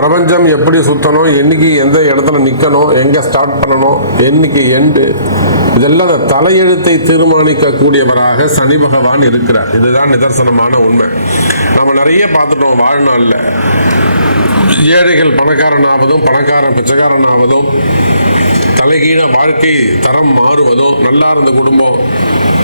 பிரபஞ்சம் எப்படி சுற்றணும் என்னைக்கு எந்த இடத்துல நிற்கணும் எங்கே ஸ்டார்ட் பண்ணணும் என்னைக்கு எண்டு இதெல்லாம் தலையெழுத்தை தலையெழுத்தை தீர்மானிக்கக்கூடியவராக சனி பகவான் இருக்கிறார் இதுதான் நிதர்சனமான உண்மை நம்ம நிறைய பார்த்துட்டோம் வாழ்நாளில் ஏழைகள் பணக்காரன் ஆவதும் பணக்காரன் பிச்சைக்காரன் ஆவதும் தலைகீழ வாழ்க்கை தரம் மாறுவதும் நல்லா இருந்த குடும்பம்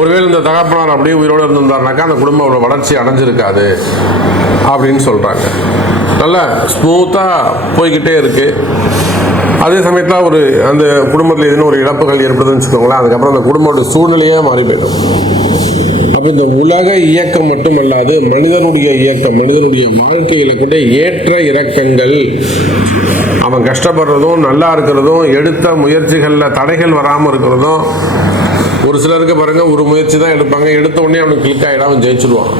ஒருவேளை இந்த தகப்பனார் அப்படியே உயிரோடு இருந்திருந்தாருனாக்கா அந்த குடும்பம் வளர்ச்சி அடைஞ்சிருக்காது அப்படின்னு சொல்கிறாங்க நல்லா ஸ்மூத்தாக போய்கிட்டே இருக்குது அதே சமயத்தில் ஒரு அந்த குடும்பத்தில் எதுன்னு ஒரு இழப்புகள் ஏற்படுதுன்னு வச்சுக்கோங்களேன் அதுக்கப்புறம் அந்த குடும்பத்தோட சூழ்நிலையாக மாறி போயிடும் அப்போ இந்த உலக இயக்கம் மட்டுமல்லாது மனிதனுடைய இயக்கம் மனிதனுடைய வாழ்க்கையில் கூட ஏற்ற இறக்கங்கள் அவன் கஷ்டப்படுறதும் நல்லா இருக்கிறதும் எடுத்த முயற்சிகளில் தடைகள் வராமல் இருக்கிறதும் ஒரு சிலருக்கு பாருங்கள் ஒரு முயற்சி தான் எடுப்பாங்க எடுத்த உடனே அவனுக்கு கிளிக் ஆகிடும் அவன் ஜெயிச்சிடுவான்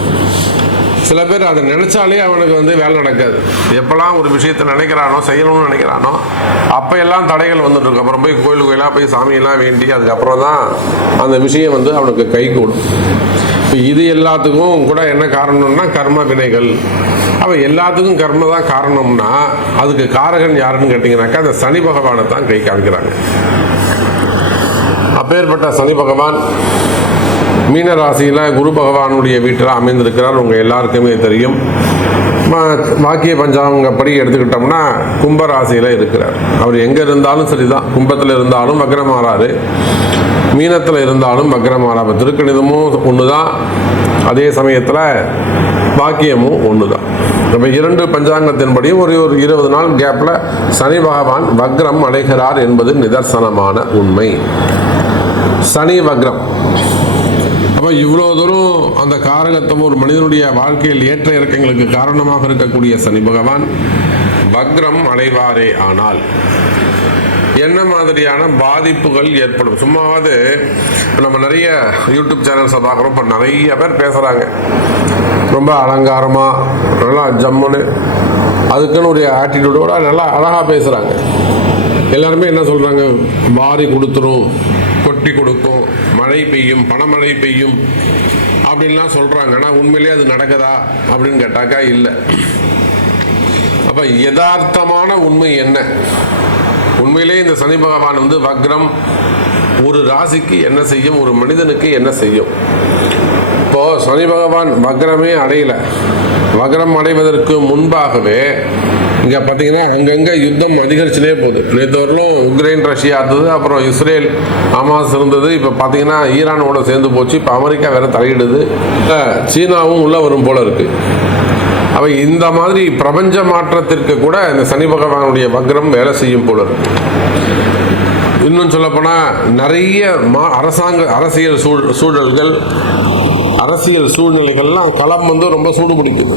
சில பேர் அதை நினச்சாலே அவனுக்கு வந்து வேலை நடக்காது எப்போல்லாம் ஒரு விஷயத்தை நினைக்கிறானோ செய்யணும்னு நினைக்கிறானோ அப்போ எல்லாம் தடைகள் வந்துட்டு இருக்கும் அப்புறம் போய் கோயில் கோயிலாக போய் சாமியெல்லாம் வேண்டி அதுக்கப்புறம் தான் அந்த விஷயம் வந்து அவனுக்கு கை கூடும் இப்போ இது எல்லாத்துக்கும் கூட என்ன காரணம்னா கர்ம வினைகள் அப்போ எல்லாத்துக்கும் கர்ம தான் காரணம்னா அதுக்கு காரகன் யாருன்னு கேட்டிங்கனாக்கா அந்த சனி பகவானை தான் கை காமிக்கிறாங்க அப்பேற்பட்ட சனி பகவான் மீன ராசியில் குரு பகவானுடைய வீட்டில் அமைந்திருக்கிறார் உங்கள் எல்லாருக்குமே தெரியும் வாக்கிய பஞ்சாங்கப்படி எடுத்துக்கிட்டோம்னா கும்ப ராசியில் இருக்கிறார் அவர் எங்கே இருந்தாலும் சரிதான் கும்பத்தில் இருந்தாலும் வக்ரமாறாரு மீனத்தில் இருந்தாலும் வக்ரமாறாரு திருக்கணிதமும் ஒன்று தான் அதே சமயத்தில் வாக்கியமும் ஒன்று தான் இப்போ இரண்டு பஞ்சாங்கத்தின்படியும் ஒரு ஒரு இருபது நாள் கேப்பில் சனி பகவான் வக்ரம் அடைகிறார் என்பது நிதர்சனமான உண்மை சனி வக்ரம் அப்போ இவ்வளோ தூரம் அந்த காரகத்துவம் ஒரு மனிதனுடைய வாழ்க்கையில் ஏற்ற இறக்கங்களுக்கு காரணமாக இருக்கக்கூடிய சனி பகவான் பக்ரம் அடைவாரே ஆனால் என்ன மாதிரியான பாதிப்புகள் ஏற்படும் சும்மாவது நம்ம நிறைய யூடியூப் சேனல்ஸை பார்க்குறோம் இப்போ நிறைய பேர் பேசுகிறாங்க ரொம்ப அலங்காரமாக நல்லா ஜம்முன்னு அதுக்குன்னு ஒரு ஆட்டிடியூடோட நல்லா அழகாக பேசுகிறாங்க எல்லாருமே என்ன சொல்கிறாங்க மாறி கொடுத்துரும் கொட்டி கொடுக்கும் மழை பெய்யும் பணமழை பெய்யும் அப்படின்லாம் சொல்கிறாங்க ஆனால் உண்மையிலே அது நடக்குதா அப்படின்னு கேட்டாக்கா இல்லை அப்போ யதார்த்தமான உண்மை என்ன உண்மையிலே இந்த சனி பகவான் வந்து வக்ரம் ஒரு ராசிக்கு என்ன செய்யும் ஒரு மனிதனுக்கு என்ன செய்யும் இப்போது சனி பகவான் வக்ரமே அடையலை வக்ரம் அடைவதற்கு முன்பாகவே இங்கே பார்த்தீங்கன்னா அங்கங்கே யுத்தம் அதிகரிச்சுனே போகுது நேற்று வரலும் உக்ரைன் ரஷ்யா இருந்தது அப்புறம் இஸ்ரேல் ஹமாஸ் இருந்தது இப்போ பார்த்தீங்கன்னா ஈரானோட சேர்ந்து போச்சு இப்போ அமெரிக்கா வேற தலையிடுது சீனாவும் உள்ளே வரும் போல இருக்குது அவை இந்த மாதிரி பிரபஞ்ச மாற்றத்திற்கு கூட இந்த சனி பகவானுடைய வக்ரம் வேலை செய்யும் போல இருக்கு இன்னும் சொல்லப்போனால் நிறைய மா அரசாங்க அரசியல் சூழ் சூழல்கள் அரசியல் சூழ்நிலைகள்லாம் களம் வந்து ரொம்ப சூடு பிடிக்குது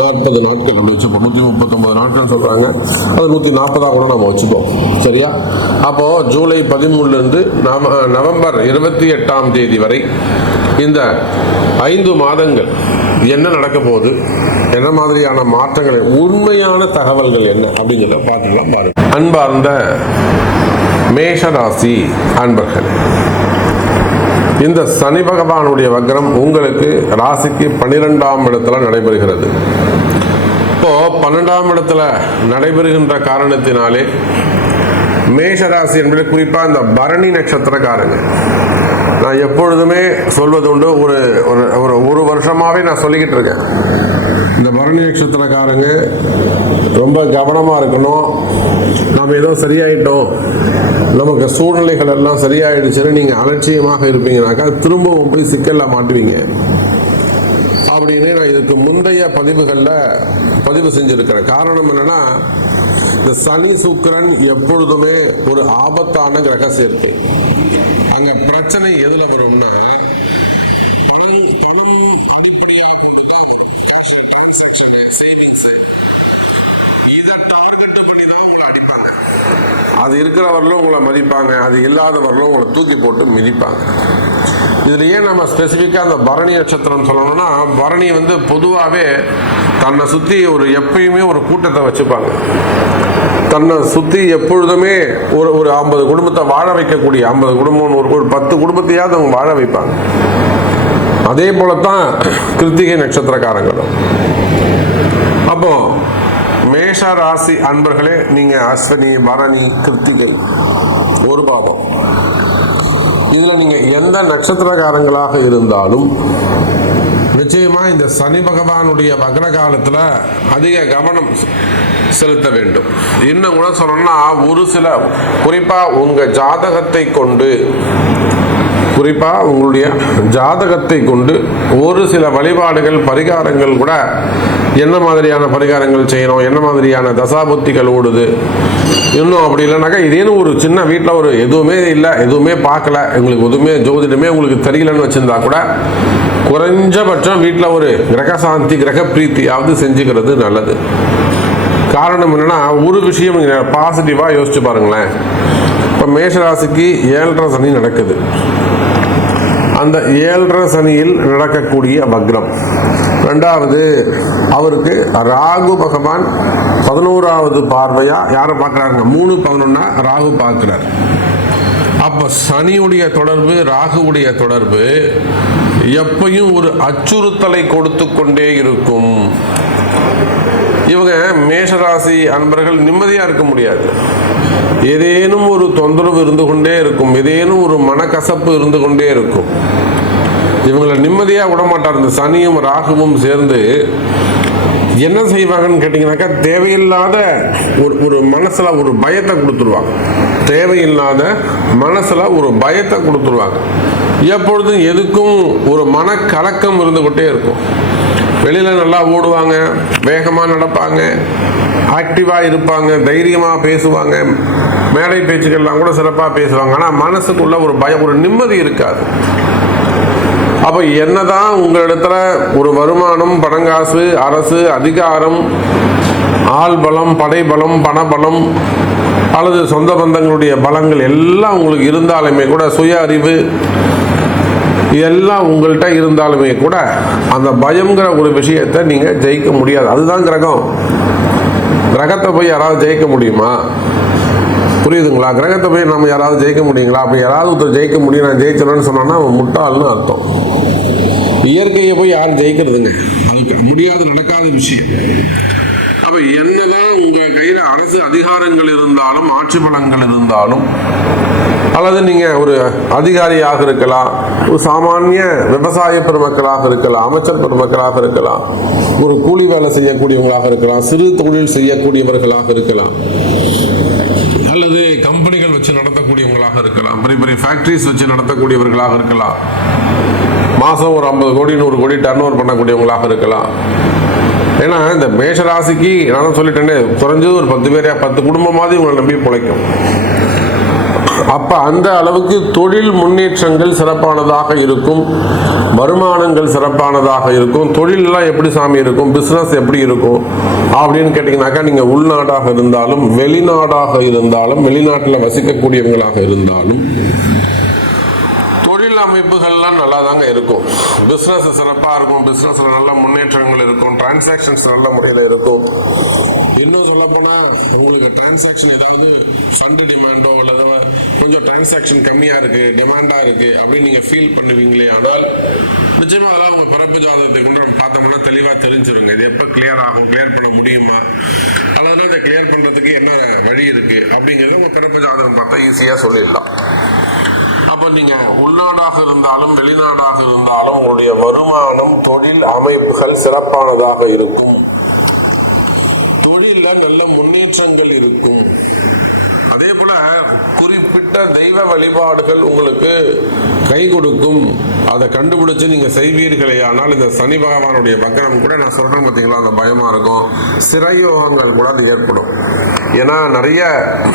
நாற்பது நாட்கள் அப்படி வச்சுப்போம் நூற்றி முப்பத்தொம்பது நாட்கள் சொல்கிறாங்க அது நூற்றி நாற்பதாக கூட நம்ம வச்சுப்போம் சரியா அப்போது ஜூலை பதிமூணுலேருந்து நவ நவம்பர் இருபத்தி எட்டாம் தேதி வரை இந்த ஐந்து மாதங்கள் என்ன நடக்க போகுது என்ன மாதிரியான மாற்றங்கள் உண்மையான தகவல்கள் என்ன அப்படிங்கிறத பார்த்துக்கலாம் பாருங்கள் அன்பார்ந்த மேஷராசி அன்பர்கள் இந்த சனி பகவானுடைய வக்ரம் உங்களுக்கு ராசிக்கு பனிரெண்டாம் இடத்துல நடைபெறுகிறது அப்போ பன்னெண்டாம் இடத்துல நடைபெறுகின்ற காரணத்தினாலே மேஷராசி என்பது குறிப்பாக இந்த பரணி நட்சத்திரக்காரங்க நான் எப்பொழுதுமே சொல்வது உண்டு ஒரு ஒரு ஒரு வருஷமாகவே நான் சொல்லிக்கிட்டு இருக்கேன் இந்த பரணி நட்சத்திரக்காரங்க ரொம்ப கவனமாக இருக்கணும் நம்ம ஏதோ சரியாயிட்டோம் நமக்கு சூழ்நிலைகள் எல்லாம் சரியாயிடுச்சுன்னு நீங்கள் அலட்சியமாக இருப்பீங்கனாக்கா திரும்பவும் போய் சிக்கலில் மாட்டுவீங்க அப்படின்னு நான் இதுக்கு முந்தைய பதிவுகளில் பதிவு செஞ்சுருக்கிறேன் காரணம் என்னென்னா இந்த சனி சுக்கரன் எப்பொழுதுமே ஒரு ஆபத்தான கிரக சேர்க்கை அங்கே பிரச்சனை எதில் வரும்னா அது இருக்கிறவர்களும் உங்களை மதிப்பாங்க அது இல்லாதவர்களும் உங்களை தூக்கி போட்டு மிதிப்பாங்க இதில் ஏன் நம்ம ஸ்பெசிஃபிக்காக அந்த பரணி நட்சத்திரம் சொல்லணும்னா பரணி வந்து பொதுவாகவே தன்னை சுற்றி ஒரு எப்பயுமே ஒரு கூட்டத்தை வச்சுப்பாங்க தன்னை சுற்றி எப்பொழுதுமே ஒரு ஒரு ஐம்பது குடும்பத்தை வாழ வைக்கக்கூடிய ஐம்பது குடும்பம் ஒரு ஒரு பத்து குடும்பத்தையாவது அவங்க வாழ வைப்பாங்க அதே போலத்தான் கிருத்திகை நட்சத்திரக்காரங்களும் அப்போ மேஷ ராசி அன்பர்களே நீங்கள் அஸ்வினி பரணி கிருத்திகை ஒரு பாவம் இதில் நீங்கள் எந்த நட்சத்திரக்காரங்களாக இருந்தாலும் நிச்சயமாக இந்த சனி பகவானுடைய மகன காலத்தில் அதிக கவனம் செலுத்த வேண்டும் இன்னும் கூட சொல்லணும்னா ஒரு சில குறிப்பாக உங்கள் ஜாதகத்தை கொண்டு குறிப்பாக உங்களுடைய ஜாதகத்தை கொண்டு ஒரு சில வழிபாடுகள் பரிகாரங்கள் கூட என்ன மாதிரியான பரிகாரங்கள் செய்யணும் என்ன மாதிரியான தசாபுத்திகள் ஓடுது இன்னும் அப்படி இல்லைனாக்கா இதேன்னு ஒரு சின்ன வீட்டில் ஒரு எதுவுமே இல்லை எதுவுமே பார்க்கல எங்களுக்கு எதுவுமே ஜோதிடமே உங்களுக்கு தெரியலன்னு வச்சுருந்தா கூட குறைஞ்சபட்சம் வீட்டில் ஒரு கிரக சாந்தி கிரக பிரீத்தியாவது செஞ்சுக்கிறது நல்லது காரணம் என்னென்னா ஒரு விஷயம் இங்கே பாசிட்டிவாக யோசிச்சு பாருங்களேன் இப்போ மேஷராசிக்கு ஏழரை சனி நடக்குது அந்த ஏழரை சனியில் நடக்கக்கூடிய வக்ரம் ரெண்டாவது அவருக்கு ராகு பகவான் பதினோராவது பார்வையாக யாரை பார்க்குறாருங்க மூணு பதினொன்னா ராகு பார்க்குறார் அப்போ சனியுடைய தொடர்பு ராகுவுடைய தொடர்பு எப்பையும் ஒரு அச்சுறுத்தலை கொடுத்து கொண்டே இருக்கும் இவங்க மேஷராசி அன்பர்கள் நிம்மதியாக இருக்க முடியாது ஏதேனும் ஒரு தொந்தரவு இருந்து கொண்டே இருக்கும் ஏதேனும் ஒரு மனக்கசப்பு இருந்து கொண்டே இருக்கும் இவங்களை நிம்மதியாக விடமாட்டார் இந்த சனியும் ராகுவும் சேர்ந்து என்ன செய்வாங்கன்னு கேட்டிங்கனாக்கா தேவையில்லாத ஒரு ஒரு மனசில் ஒரு பயத்தை கொடுத்துருவாங்க தேவையில்லாத மனசில் ஒரு பயத்தை கொடுத்துருவாங்க எப்பொழுதும் எதுக்கும் ஒரு மனக்கலக்கம் இருந்துக்கிட்டே இருக்கும் வெளியில் நல்லா ஓடுவாங்க வேகமாக நடப்பாங்க ஆக்டிவாக இருப்பாங்க தைரியமாக பேசுவாங்க மேடை பேச்சுக்கள்லாம் கூட சிறப்பாக பேசுவாங்க ஆனால் மனசுக்குள்ள ஒரு பயம் ஒரு நிம்மதி இருக்காது அப்போ என்னதான் உங்களிடத்துல ஒரு வருமானம் பணங்காசு அரசு அதிகாரம் ஆள்பலம் படைபலம் பணபலம் அல்லது சொந்த பந்தங்களுடைய பலங்கள் எல்லாம் உங்களுக்கு இருந்தாலுமே கூட சுய அறிவு எல்லாம் உங்கள்கிட்ட இருந்தாலுமே கூட அந்த பயம்ங்கிற ஒரு விஷயத்தை நீங்கள் ஜெயிக்க முடியாது அதுதான் கிரகம் கிரகத்தை போய் யாராவது ஜெயிக்க முடியுமா புரியுதுங்களா கிரகத்தை போய் நம்ம யாராவது ஜெயிக்க முடியுங்களா அப்படி யாராவது ஒருத்தர் ஜெயிக்க முடியும் நான் ஜெயிச்சிடணும்னு சொன்னோன்னா அவன் முட்டாள்னு அர்த்தம் இயற்கையை போய் யாரும் ஜெயிக்கிறதுங்க அதுக்கு முடியாது நடக்காத விஷயம் அரசு அதிகாரங்கள் இருந்தாலும் ஆட்சி பலங்கள் இருந்தாலும் அல்லது நீங்கள் ஒரு அதிகாரியாக இருக்கலாம் ஒரு சாமானிய விவசாய பெருமக்களாக இருக்கலாம் அமைச்சர் பெருமக்களாக இருக்கலாம் ஒரு கூலி வேலை செய்யக்கூடியவங்களாக இருக்கலாம் சிறு தொழில் செய்யக்கூடியவர்களாக இருக்கலாம் அல்லது கம்பெனிகள் வச்சு நடத்தக்கூடியவங்களாக இருக்கலாம் பெரிய பெரிய ஃபேக்ட்ரிஸ் வச்சு நடத்தக்கூடியவர்களாக இருக்கலாம் மாதம் ஒரு ஐம்பது கோடி நூறு கோடி டர்ன் ஓவர் பண்ணக்கூடியவங்களாக இருக்கலாம் ஏன்னா இந்த மேஷராசிக்கு நான் சொல்லிட்டேன்னே குறைஞ்சது ஒரு பத்து பேர் பத்து குடும்பம் மாதிரி உங்களை நம்பி பிழைக்கும் அப்போ அந்த அளவுக்கு தொழில் முன்னேற்றங்கள் சிறப்பானதாக இருக்கும் வருமானங்கள் சிறப்பானதாக இருக்கும் தொழிலெலாம் எப்படி சாமி இருக்கும் பிஸ்னஸ் எப்படி இருக்கும் அப்படின்னு கேட்டிங்கனாக்கா நீங்கள் உள்நாடாக இருந்தாலும் வெளிநாடாக இருந்தாலும் வெளிநாட்டில் வசிக்கக்கூடியவங்களாக இருந்தாலும் தொழில் அமைப்புகள்லாம் நல்லா தாங்க இருக்கும் பிஸ்னஸ் சிறப்பாக இருக்கும் பிஸ்னஸில் நல்ல முன்னேற்றங்கள் இருக்கும் டிரான்சாக்ஷன்ஸ் நல்ல முறையில் இருக்கும் இன்னும் சொல்லப்போனால் உங்களுக்கு டிரான்சாக்ஷன் ஏதாவது ஃபண்டு டிமாண்டோ அல்லது கொஞ்சம் டிரான்சாக்ஷன் கம்மியாக இருக்குது டிமாண்டாக இருக்குது அப்படின்னு நீங்கள் ஃபீல் பண்ணுவீங்களே ஆனால் நிச்சயமாக அதெல்லாம் உங்கள் பிறப்பு ஜாதகத்துக்கு கொண்டு நம்ம பார்த்தோம்னா தெளிவாக தெரிஞ்சிருங்க இது எப்போ கிளியர் ஆகும் கிளியர் பண்ண முடியுமா அல்லது அதை கிளியர் பண்ணுறதுக்கு என்ன வழி இருக்குது அப்படிங்கிறத உங்கள் பிறப்பு ஜாதகம் பார்த்தா ஈஸியாக சொல்லிடலாம் இப்போ நீங்கள் உள்நாடாக இருந்தாலும் வெளிநாடாக இருந்தாலும் உங்களுடைய வருமானம் தொழில் அமைப்புகள் சிறப்பானதாக இருக்கும் தொழிலில் நல்ல முன்னேற்றங்கள் இருக்கும் அதே போல குறிப்பிட்ட தெய்வ வழிபாடுகள் உங்களுக்கு கை கொடுக்கும் அதை கண்டுபிடிச்சு நீங்கள் செய்வீர்களே ஆனால் இந்த சனி பகவானுடைய வக்கரம் கூட நான் சொல்கிறேன் பார்த்தீங்களா அந்த பயமாக இருக்கும் சிறையோகங்கள் கூட அது ஏற்படும் ஏன்னா நிறைய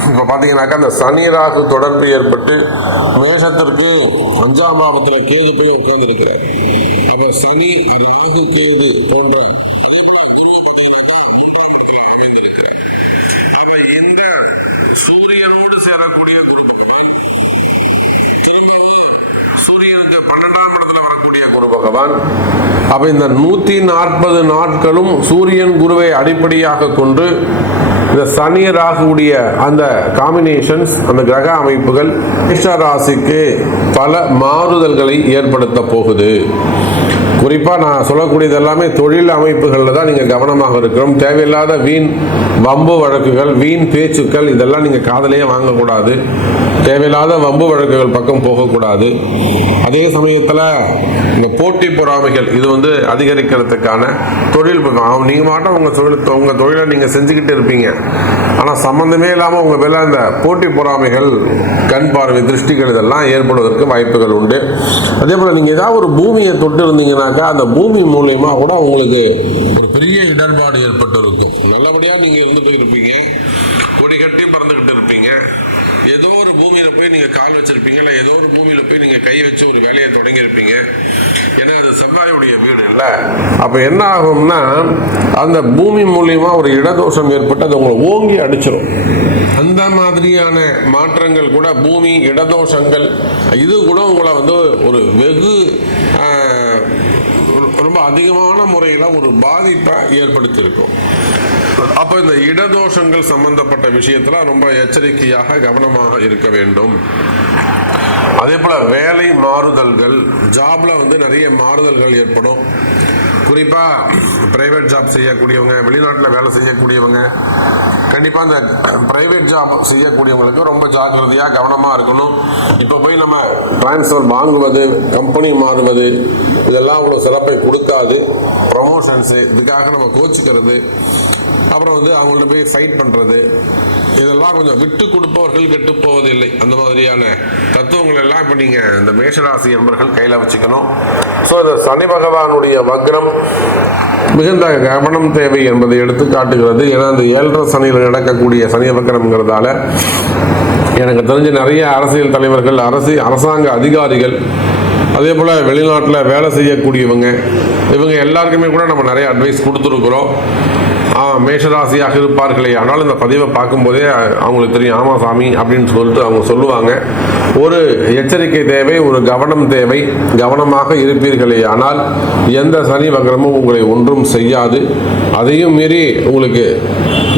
இப்போ பார்த்தீங்கன்னாக்கா அந்த சனி ராகு தொடர்பு ஏற்பட்டு மேஷத்திற்கு அஞ்சாம் பாவத்தில் கேது போய் உட்கார்ந்து இருக்கிறார் அப்போ சனி ராகு கேது போன்ற இந்த சூரியனோடு சேரக்கூடிய குரு பகவான் திரும்பவும் சூரியனுக்கு பன்னெண்டாம் இடத்துல வரக்கூடிய குரு பகவான் அப்ப இந்த நூத்தி நாற்பது நாட்களும் சூரியன் குருவை அடிப்படையாக கொண்டு இந்த சனி ராகுடைய அந்த காம்பினேஷன்ஸ் அந்த கிரக அமைப்புகள் மேஷ ராசிக்கு பல மாறுதல்களை ஏற்படுத்த போகுது குறிப்பாக நான் சொல்லக்கூடியது எல்லாமே தொழில் அமைப்புகளில் தான் நீங்கள் கவனமாக இருக்கணும் தேவையில்லாத வீண் வம்பு வழக்குகள் வீண் பேச்சுக்கள் இதெல்லாம் நீங்கள் காதலையே வாங்கக்கூடாது தேவையில்லாத வம்பு வழக்குகள் பக்கம் போகக்கூடாது அதே சமயத்தில் இந்த போட்டி பொறாமைகள் இது வந்து அதிகரிக்கிறதுக்கான தொழில் நீங்கள் மாட்டோம் உங்கள் தொழில் உங்கள் தொழிலை நீங்கள் செஞ்சுக்கிட்டு இருப்பீங்க ஆனால் சம்மந்தமே இல்லாமல் உங்கள் மேலே அந்த போட்டி பொறாமைகள் கண் பார்வை திருஷ்டிகள் இதெல்லாம் ஏற்படுவதற்கு வாய்ப்புகள் உண்டு அதே போல் நீங்கள் ஏதாவது ஒரு பூமியை தொட்டு இருந்தீங்கன்னாக்கா அந்த பூமி மூலயமா கூட உங்களுக்கு ஒரு பெரிய இடர்பாடு ஏற்பட்டு வச்சுருப்பீங்க இல்லை ஏதோ ஒரு பூமியில் போய் நீங்கள் கை வச்சு ஒரு வேலையை தொடங்கியிருப்பீங்க ஏன்னா அது செவ்வாயுடைய வீடு இல்லை அப்போ என்ன ஆகும்னா அந்த பூமி மூலியமாக ஒரு இடதோஷம் ஏற்பட்டு அது உங்களை ஓங்கி அடிச்சிடும் அந்த மாதிரியான மாற்றங்கள் கூட பூமி இடதோஷங்கள் இது கூட உங்களை வந்து ஒரு வெகு அதிகமான முறையில் ஒரு பாதிப்பை ஏற்படுத்தியிருக்கும் அப்போ இந்த இடதோஷங்கள் சம்பந்தப்பட்ட விஷயத்தில் ரொம்ப எச்சரிக்கையாக கவனமாக இருக்க வேண்டும் அதே போல் வேலை மாறுதல்கள் ஜாப்ல வந்து நிறைய மாறுதல்கள் ஏற்படும் குறிப்பாக ப்ரைவேட் ஜாப் செய்யக்கூடியவங்க வெளிநாட்டில் வேலை செய்யக்கூடியவங்க கண்டிப்பாக இந்த ப்ரைவேட் ஜாப் செய்யக்கூடியவங்களுக்கு ரொம்ப ஜாக்கிரதையாக கவனமாக இருக்கணும் இப்போ போய் நம்ம டிரான்ஸ்ஃபர் வாங்குவது கம்பெனி மாறுவது இதெல்லாம் அவ்வளோ சிறப்பை கொடுக்காது ப்ரொமோஷன்ஸு இதுக்காக நம்ம கோச்சிக்கிறது அப்புறம் வந்து அவங்கள்ட்ட போய் ஃபைட் பண்ணுறது இதெல்லாம் கொஞ்சம் விட்டு கொடுப்பவர்கள் கெட்டு போவதில்லை அந்த மாதிரியான தத்துவங்கள் எல்லாம் இப்போ நீங்கள் இந்த மேஷராசி என்பர்கள் கையில் வச்சுக்கணும் ஸோ இந்த சனி பகவானுடைய வக்ரம் மிகுந்த கவனம் தேவை என்பதை எடுத்து காட்டுகிறது ஏன்னா இந்த ஏழரை சனியில் நடக்கக்கூடிய சனி வக்ரம்ங்கிறதால எனக்கு தெரிஞ்ச நிறைய அரசியல் தலைவர்கள் அரசு அரசாங்க அதிகாரிகள் அதே போல் வெளிநாட்டில் வேலை செய்யக்கூடியவங்க இவங்க எல்லாருக்குமே கூட நம்ம நிறைய அட்வைஸ் கொடுத்துருக்குறோம் மேஷராசியாக இருப்பார்களே ஆனால் இந்த பதிவை பார்க்கும்போதே அவங்களுக்கு தெரியும் ஆமா சாமி அப்படின்னு சொல்லிட்டு அவங்க சொல்லுவாங்க ஒரு எச்சரிக்கை தேவை ஒரு கவனம் தேவை கவனமாக இருப்பீர்களே ஆனால் எந்த சனி வக்ரமும் உங்களை ஒன்றும் செய்யாது அதையும் மீறி உங்களுக்கு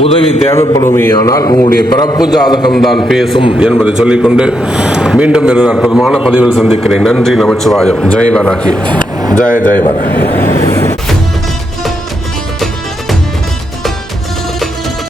உதவி தேவைப்படுமே ஆனால் உங்களுடைய பிறப்பு ஜாதகம்தான் பேசும் என்பதை சொல்லிக்கொண்டு மீண்டும் இரு அற்புதமான பதிவில் சந்திக்கிறேன் நன்றி நமச்சிவாயம் ஜெய் வராகி ஜெய ஜெய வராகி